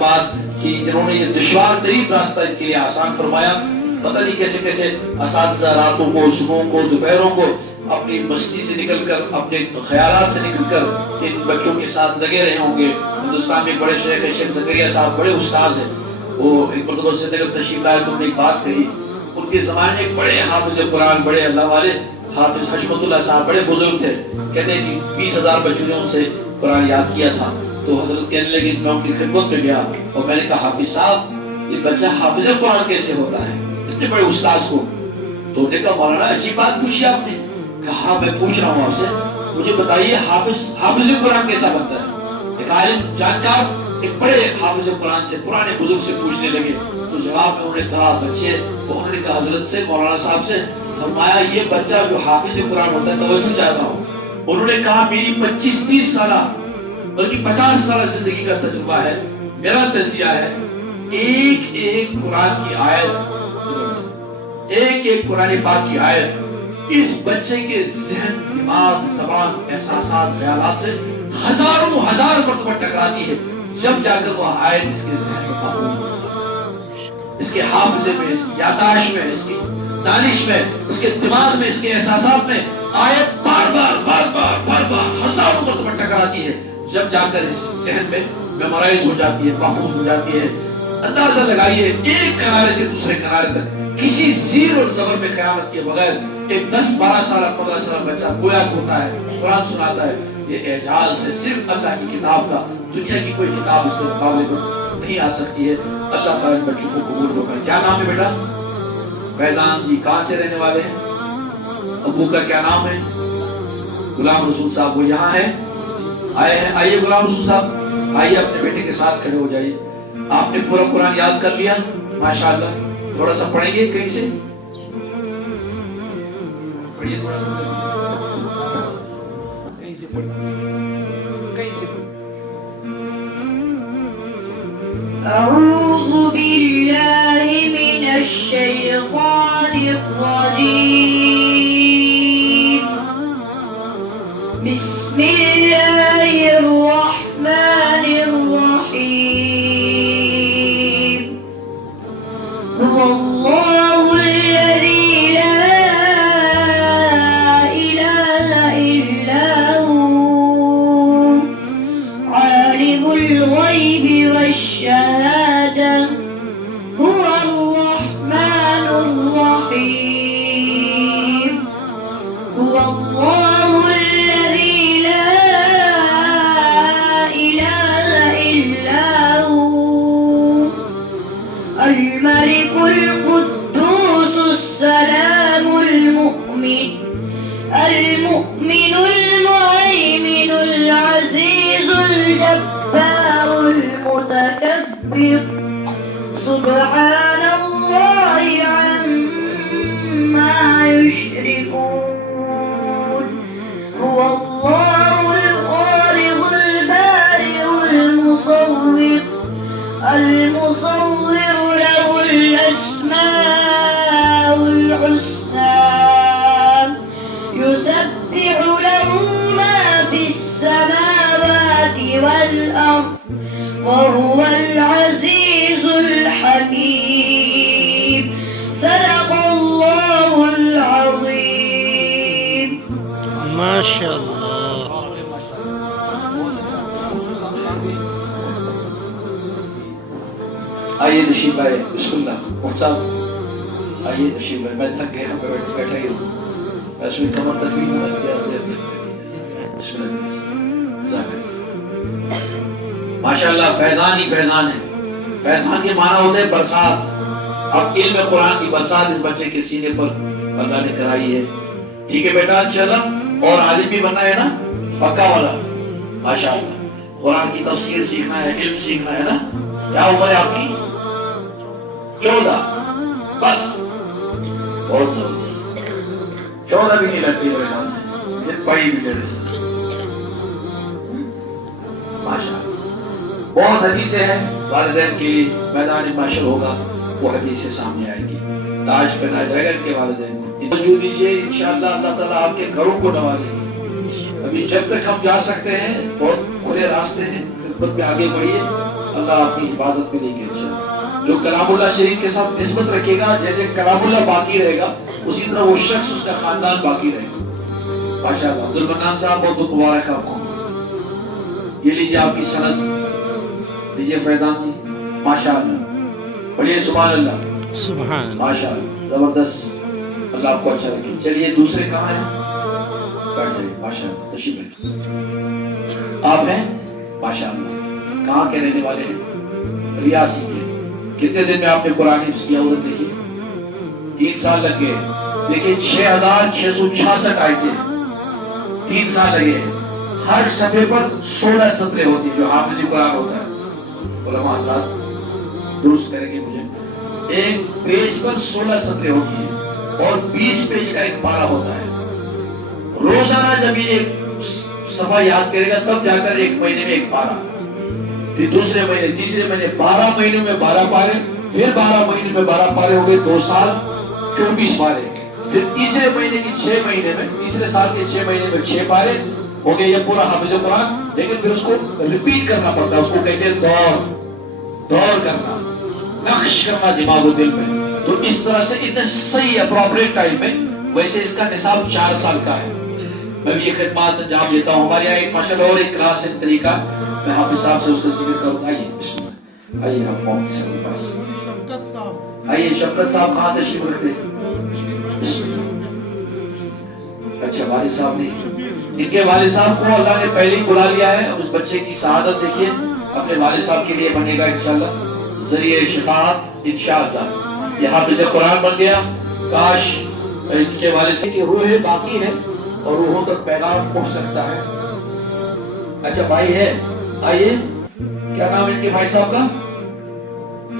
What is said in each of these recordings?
بعد کہ انہوں نے یہ دشوار ترین راستہ ان کے لیے آسان فرمایا. پتہ نہیں کیسے کیسے اساتذہ راتوں کو صبحوں کو دوپہروں کو اپنی مستی سے نکل کر اپنے خیالات سے نکل کر ان بچوں کے ساتھ لگے رہے ہوں گے. ہندوستان میں بڑے شیخ ہے شیخ زکریا صاحب بڑے استاذ ہیں. وہ ایک مرتبہ سے نگر تشریف لائے تو انہوں نے ایک بات کہی. ان کے زمانے میں ایک بڑے حافظ قرآن بڑے اللہ والے حافظ حشمت اللہ صاحب بڑے بزرگ تھے. کہتے ہیں کہ 20,000 بچوں نے ان سے قرآن یاد کیا تھا. تو حضرت کہنے لگے میں ان کی خدمت میں گیا اور میں نے کہا حافظ صاحب یہ بچہ حافظ قرآن کیسے ہوتا ہے اتنے بڑے استاذ کو؟ تو انہوں نے کہا مولانا عجیب بات پوچھی آپ نے. کہا ہاں میں پوچھ رہا ہوں آپ سے, مجھے بتائیے حافظ قرآن کیسا بنتا ہے؟ ایک عالم جانکار ایک بڑے حافظ قرآن سے پرانے بزرگ سے پوچھنے لگے. تو جواب میں انہوں نے کہا بچے انہوں نے کہا حضرت سے مولانا صاحب سے فرمایا یہ بچہ جو حافظ قرآن ہوتا ہے توجہ چاہتا ہوں. انہوں نے کہا میری 25-30 سالہ بلکہ 50 سالہ زندگی کا تجربہ ہے, میرا تجزیہ ہے, ایک ایک قرآن کی آیت ایک ایک قرآن پاک کی آیت اس بچے کے ذہن دماغ زبان احساسات خیالات سے ہزاروں ہزار مرتبہ ٹکراتی ہے. جب جا کر وہ آیت اس کے ذہن میں محفوظ ہوتی ہے, اس کے حافظے میں, اس کی یادداشت میں, اس کی دانش میں, اس کے دماغ میں, اس کے احساسات میں آیت بار بار ہزاروں مرتبہ ٹکراتی ہے. جب جا کر اس ذہن میں میمورائز ہو جاتی ہے, محفوظ ہو جاتی ہے. اندازہ لگائیے ایک کنارے سے دوسرے کنارے تک کسی زیر اور زبر میں خیانت کیے بغیر ایک 10-12 سالہ 15 سالہ بچہ گویا ہوتا ہے, قرآن سناتا ہے. یہ اعجاز ہے صرف اللہ کی کتاب کا. دنیا کی کوئی کتاب اس کے مقابلے پر نہیں آ سکتی ہے. اللہ تعالیٰ ان بچوں کو قبول فرمائے. کیا نام ہے بیٹا؟ فیضان جی. کہاں سے رہنے والے ہیں؟ ابو کا کیا نام ہے؟ غلام رسول صاحب. وہ یہاں ہے آئے ہیں. آئیے غلام رسول صاحب آئیے اپنے بیٹے کے ساتھ کھڑے ہو جائیے. آپ نے پورا قرآن یاد کر لیا ماشاءاللہ. تھوڑا سا پڑھیں گے کہیں سے پڑھیے, تھوڑا سا کہیں سے پڑھیے, کہیں سے پڑھیے. اعوذ باللہ من الشیطان الرجیم. بسم اللہ الرحمن الرحیم. هو اللہ الذی لا الہ الا هو عالم الغیب والشہادہ هو الرحمن الرحیم. هو اللہ الذی لا الہ الا هو الملك القدوس السلام المؤمن المهيمن العزيز الجبار المتكبر سبحان الله عما يشركون. هو الله الخالق البارئ المصور له الأسماء الحسنى يسبح له ما في السماوات والأرض وهو العزيز الحكيم. صدق الله العظيم. ما شاء الله. آئیے تشریف لائے. بسم اللہ. صاحب آئیے تشریف لائے. میں تھک گیا بیٹھا ہی ہوں. ایسے بھی کمر تک بھی ماشاءاللہ. فیضان ہی فیضان ہے. فیضان کے معنی ہوتے ہیں برسات. اب علم قرآن کی برسات اس بچے کے سینے پر اللہ نے کرائی ہے. ٹھیک ہے بیٹا انشاءاللہ. اور عالم بھی بننا ہے نا پکا والا ماشاءاللہ. قرآن کی تفسیر سیکھنا ہے, علم سیکھنا ہے نا. کیا عمر ہے آپ کی؟ 14. بس بہت ضروری. 14 بھی نہیں لگتی میرے خیال سے. یہ پڑھی بھی میرے سے ماشاءاللہ. بہت حدیثیں ہیں والدین کے لیے. میدان محشر ہوگا وہ حدیثیں سامنے آئے گی. تاج پہنا جائے گا ان کے والدین کو. توجہ دیجیے انشاءاللہ اللہ تعالیٰ آپ کے گھروں کو نوازے گی. ابھی جب تک ہم جا سکتے ہیں بہت کھلے راستے ہیں. خدمت میں آگے بڑھیے. اللہ اپنی حفاظت میں لے کے چلے. جو کلام اللہ شریف کے ساتھ نسبت رکھے گا، جیسے کلام اللہ باقی رہے گا اسی طرح وہ شخص، اس کا خاندان باقی رہے گا. ماشاءاللہ. عبد المنان صاحب بہت بہت مبارک آپ کو. یہ لیجیے آپ کی سند، لیجیے فیضان جی. ماشاءاللہ. پڑھیے سبحان اللہ. سبحان اللہ. ماشاءاللہ زبردست. اللہ آپ کو اچھا رکھے. چلیے دوسرے کہاں ہیں؟ بیٹھ جائیے. ماشاءاللہ تشریف رکھیے. آپ ہیں؟ ماشاءاللہ. کہاں کے رہنے والے ہیں؟ ریاسی کے. کتنے دن میں آپ نے قرآن حفظ کیا؟ ادھر دیکھیے 3 سال لگ گئے. لیکن 6666 آیتیں 3 سال لگے. ہر صفحے پر 16 سطریں ہوتی ہیں جو حافظ قرآن ہوتا ہے. علماء حضرات درست کریں گے مجھے. ایک پیج پر 16 سطریں ہوتی ہیں اور 20 پیج کا ایک پارہ ہوتا ہے. روزانہ جب یہ ایک صفحہ یاد کرے گا تب جا کر ایک مہینے میں ایک پارہ، پھر دوسرے مہینے، تیسرے مہینے، 12 مہینے میں 12 پارے، پھر 12 مہینے میں 12 پارے ہو گئے. 2 سال 24 پارے. پھر تیسرے مہینے کی 6 مہینے میں، تیسرے سال کے 6 مہینے میں 6 پارے ہو گئے. یہ پورا حافظ قرآن. لیکن پھر اس کو ریپیٹ کرنا پڑتا ہے. اس کو کہتے ہیں دور کرنا، نقش کرنا دماغ و دل میں. تو اس طرح سے اتنے صحیح اپروپریٹ ٹائم میں. ویسے اس کا نصاب 4 سال کا ہے. میں بھی یہ خدمات انجام دیتا ہوں. ہمارے یہاں ایک ماشاءاللہ اور ایک کلاس ہے طریقہ، میں حافظ صاحب سے اس کا ذکر کروں. آئیے بسم اللہ. آئیے آپ مفتی صاحب کے پاس. شفقت صاحب. آئیے شفقت صاحب کہاں تشریف رکھتے ہیں؟ بسم اللہ. اچھا والد صاحب نہیں. ان کے والد صاحب کو اللہ نے پہلے ہی بلا لیا ہے. اس بچے کی سعادت دیکھیے اپنے والد صاحب کے لیے بنے گا انشاءاللہ ذریعہ شفاعت انشاءاللہ. یہ حافظ قرآن بن گیا. کاش ان کے والد صاحب کی روح باقی ہے اور روحوں تک پیغام پہنچ سکتا ہے. اچھا بھائی ہے، آئیے. کیا نام ہے ان کے بھائی صاحب کا؟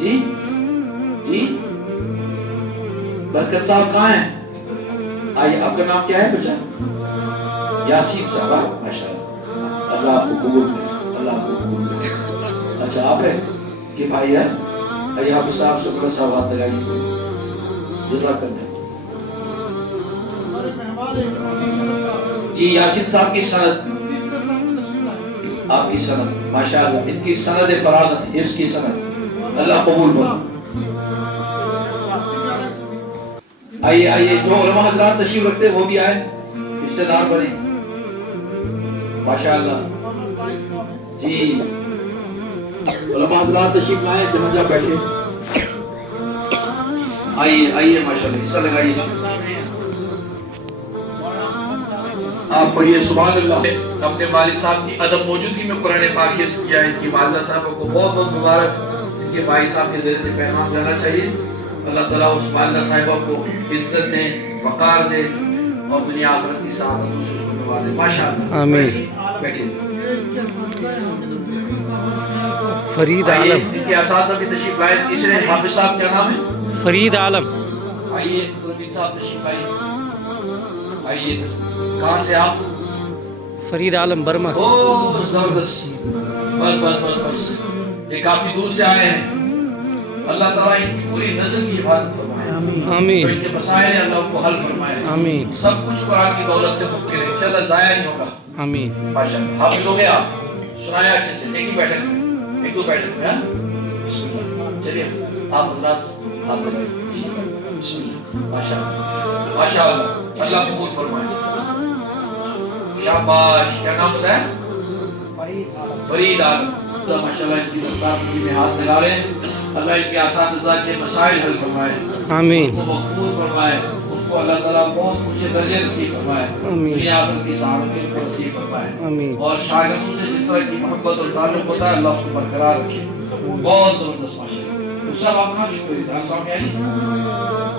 جی جی برکت صاحب کہاں ہیں؟ آئیے. آپ کا نام کیا ہے بچہ؟ یاسین صاحب. ماشاءاللہ. اللہ آپ کو قبول کرے. اللہ آپ کو قبول کرے. اچھا آپ ہیں کہ بھائی ہے؟ آئیے حافظ صاحب شکر صاحب ہاتھ لگائیے. جزاک اللہ. ہمارے مہمان ہیں جی یاسین صاحب کی سند، تیسرے سال میں تشریف لائے. آپ کی سند ماشاءاللہ. ان کی سند فراغت حفظ کی سند اللہ قبول فرمائے. آئیے آئیے. جو علماء حضرات تشریف رکھتے وہ بھی آئے، رشتہ دار بنے. ماشاءاللہ. جی علماء حضرات تشریف لائے، جہاں جہاں بیٹھے. آئیے آئیے ماشاءاللہ. حصہ لگائیے. آپ پڑھیے سبحان اللہ. اپنے والد صاحب کی عدم موجودگی میں قرآن پاک حفظ کیا ہے. ان کی والدہ صاحبہ کو بہت بہت مبارک. ان کے بھائی صاحب کے ذریعے سے پیغام جانا چاہیے. اللہ تعالیٰ اس والدہ صاحبہ کو عزت دے، وقار دے اور دنیا آخرت کی سعادتوں سے اس کو نوازے. ماشاءاللہ. آمین. بیٹھیے. فرید آئیے. عالم. ان کے اساتذہ کی تشریف لائے. تیسرے حافظ صاحب کیا نام ہے؟ فرید عالم. آئیے. پروین صاحب تشریف لائیے. آئیے. کہاں سے آپ؟ فرید عالم برما سے. اوہ زبردست. بس بس بس بس. یہ کافی دور سے آئے ہیں. اللہ تعالیٰ ان کی پوری نسل کی حفاظت فرمائے. آمین. جو ان کے مسائل ہیں اللہ ان کو حل فرمائے. آمین. سب کچھ قرآن کی دولت سے ممکن ہے. انشاءاللہ ضائع نہیں ہوگا. آمین. ماشاءاللہ. حافظ ہو گیا. سنایا اچھے سے. ایک ہی بیٹھک میں، ایک دو بیٹھک میں. بسم اللہ. چلیے آپ حضرات ہاتھ لگائیے. بسم اللہ. ماشاءاللہ ماشاءاللہ. اللہ قبول فرمائے. شاباش. کیا نام بتایا؟ فرید عالم. ماشاءاللہ ان کی دستار میں ہاتھ لگا رہے ہیں. اللہ ان کے اساتذہ کے مسائل حل فرمائے. آمین. ان کو مغفور فرمائے. ان کو اللہ تعالیٰ بہت اونچے درجے نصیب فرمائے. آمین. دنیا آخرت کی سعادت ان کو نصیب فرمائے. آمین. اور شاگردوں سے جس طرح کی محبت اور تعلق ہوتا ہے اللہ اس کو برقرار رکھے. بہت زبردست ماشاءاللہ. صاحب آپ کہاں شکریہ ذرا سامنے آئیے.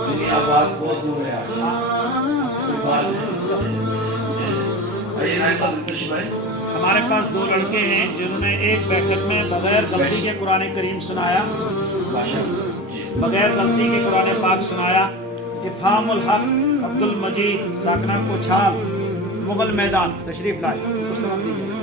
دنیا بات بہت دور ہے آج. کوئی بات نہیں. آئیے نائب صاحب تشریف لائیں. ہمارے پاس 2 لڑکے ہیں جنہوں نے ایک بیٹھک میں بغیر غلطی کے قرآن کریم سنایا. بغیر غلطی کے قرآن پاک سنایا. افہام الحق عبد المجید ساکنہ کوچھال مغل میدان تشریف لائے.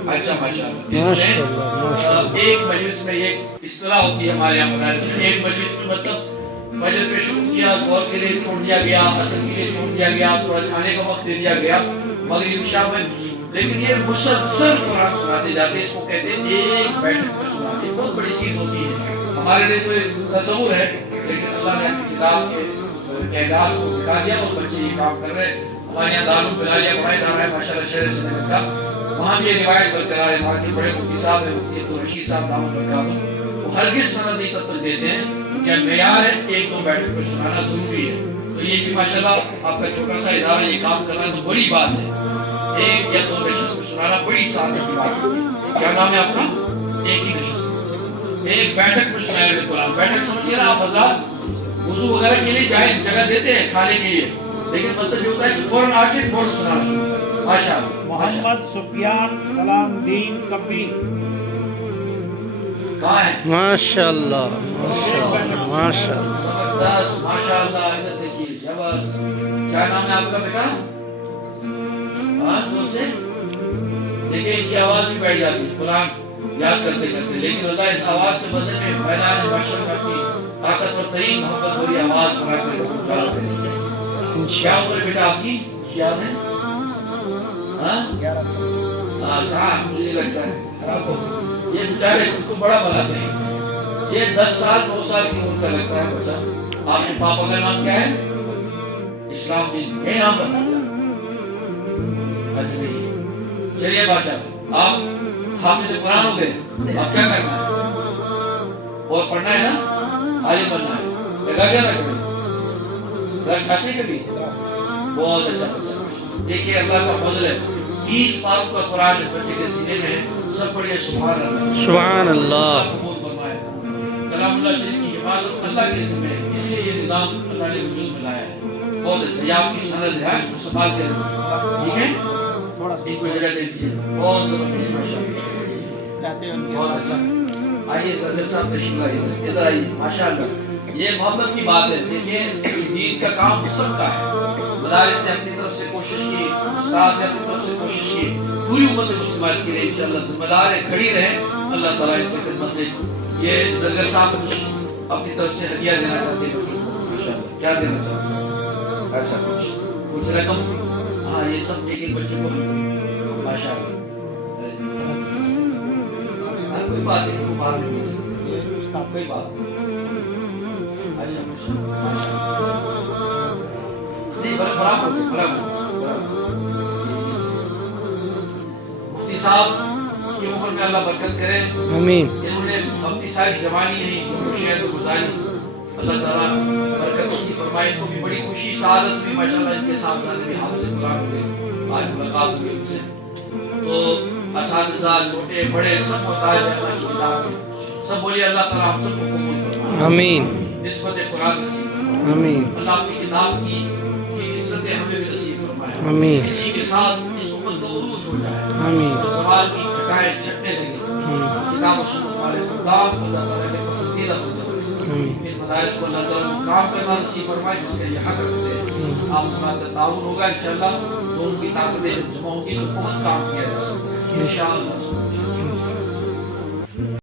اچھا ماشاءاللہ. ایک مجلس میں ایک اصطلاح ہوتی ہے ہمارے یہاں مدارس میں. ایک مجلس میں مطلب فجر پہ شروع کیا، ظہر کے لیے چھوڑ دیا گیا، عصر کے لیے چھوڑ دیا گیا، تھوڑا کھانے کا وقت دے دیا گیا، مغرب عشاء میں لیکن یہ مسلسل قرآن سناتے جاتے ہیں، اس کو کہتے ہیں ایک بیٹھک میں سنانا. یہ بہت بڑی چیز ہوتی ہے ہمارے لیے. تو ایک تصور ہے، لیکن اللہ نے اپنی کتاب کے اعجاز کو دکھا دیا اور بچے یہ کام کر رہے ہیں. ہمارے یہاں دارال بلالیہ پڑھایا جا رہا ہے ماشاء اللہ شہر سری نگر کا. وہاں بھی یہ روایت برقرار ہے. وہاں کے بڑے مفتی صاحب ہیں، مفتی عبدالرشید صاحب دامت برکاتہ، وہ ہرگز سند نہیں تب تک دیتے ہیں کیونکہ معیار ہے ایک دو بیٹھک میں سنانا ضروری ہے. تو یہ بھی ماشاءاللہ آپ کا چھوٹا سا ادارہ یہ کام کر رہا ہے تو بڑی بات ہے. ایک یا دو نشست میں سنانا بڑی سعادت کی بات ہے. کیا نام ہے آپ کا؟ ایک ہی نشست، ایک بیٹھک میں سنایا قرآن. بیٹھک سمجھیے نا آپ حضرات، وضو وغیرہ کے لیے جائیں جگہ دیتے ہیں کھانے کے لیے، لیکن مطلب یہ ہوتا ہے کہ فوراً آ کے فوراً سنانا شروع کریں. ماشاءاللہ. محمد سفیان سلام الدین کبی کہاں ہے؟ ماشاء اللہ ماشاء اللہ ماشاء اللہ. زبردست ماشاءاللہ. ادھر دیکھیے شاباش. کیا نام ہے آپ کا بیٹا؟ ہاں زور سے دیکھیں، ان کی آواز بھی بیٹھ جاتی ہے قرآن یاد کرتے کرتے. لیکن اللہ اس آواز کے بدلے میں میدان محشر میں اپنی طاقتور ترین محبت والی آواز بنا کر پہنچا کریں. کیا عمر بیٹا آپ کی یاد ہے؟ ہاں 11 سال. کہاں مجھے لگتا ہے آپ کو یہ بیچارے خود کو بڑا بناتے ہیں. یہ 10 سال 9 سال کی عمر کا لگتا ہے بچہ. آپ کے پاپا کا نام کیا ہے؟ اسلام دین. یہ نام بتا. اچھا نہیں چلیے بادشاہ آپ حافظ قرآن ہو گئے. آپ کیا کرنا ہے؟ اور پڑھنا ہے نا، عالم بننا ہے. لگا کیا رکھنا ہے؟ گھر کھاتے کبھی؟ بہت اچھا بچہ. دیکھیے اللہ کا فضل ہے، 30 پاروں کا قرآن اس بچے کے سینے میں ہے. سب پڑھیے سبحان اللہ. سبحان اللہ. قبول فرمائے. کلام اللہ شریف کی حفاظت اللہ کے ذمہ ہے، اس لیے یہ نظام اللہ نے وجود میں لایا ہے. بہت اچھا. یہ آپ کی سند ہے، اس کو سنبھال کے رکھیں. ٹھیک ہے، تھوڑا سا ان کو جگہ دے دیجیے. بہت زبردست ماشاءاللہ. چاہتے ہیں ان کے بہت اچھا. آئیے زردر صاحب تشریف لائیے. ادھر آئیے. ماشاءاللہ یہ محبت کی بات ہے. دیکھیے دین کا کام سب کا ہے. مدارس نے اپنی طرف سے کوشش کی، استاد نے اپنی طرف سے کوشش کی، پوری امت مسلمہ اس کے لیے انشاءاللہ ذمہ دار ہے، کھڑی رہے. اللہ تعالیٰ ان سے خدمت دے. یہ زرگر صاحب کچھ اپنی طرف سے ہدیہ دینا چاہتے ہیں بچوں کو. ماشاءاللہ کیا دینا چاہتے ہیں؟ اچھا کچھ رقم. ہاں یہ سب ایک ایک بچوں کو ماشاءاللہ. کوئی بات نہیں، کوئی بات نہیں، کوئی بات نہیں. اچھا ماشاءاللہ نہیں برابر مفتی صاحب کی عمر میں اللہ برکت کرے. آمین. انہوں نے اپنی ساری جوانی یہی شہر میں گزاری. اللہ تعالیٰ برکت نصیب فرمائے. ان کو بھی بڑی خوشی سعادت ہوئی ماشاءاللہ. ان کے صاحبزادے بھی حافظ قرآن ہوئے. آج ملاقات ہوئی ان سے. تو اساتذہ چھوٹے بڑے سب محتاج ہیں اللہ کی کتاب کے. سب بولیے اللہ تعالیٰ ہم سب کو قبول فرمائے. آمین. نسبت قرآن نصیب فرمائے. آمین. اللہ اپنی کتاب کی عزت ہمیں بھی نصیب فرمائے. آمین. کسی کے ساتھ اس امت کو عروج ہو جائے. آمین. تو سوال کی گھٹائیں چھٹنے لگے. کتاب و سنت والے خدام اللہ تعالیٰ کے پسندیدہ بندے بنے. ان مدارس کو اللہ تعالیٰ کام کرنا نصیب فرمائے جس کا یہ حق رکھتے ہیں. آپ افراد کا تعاون ہوگا انشاءاللہ. دونوں کی طاقتیں جب جمع ہوں گی تو بہت کام کیا جا سکتا ہے انشاءاللہ.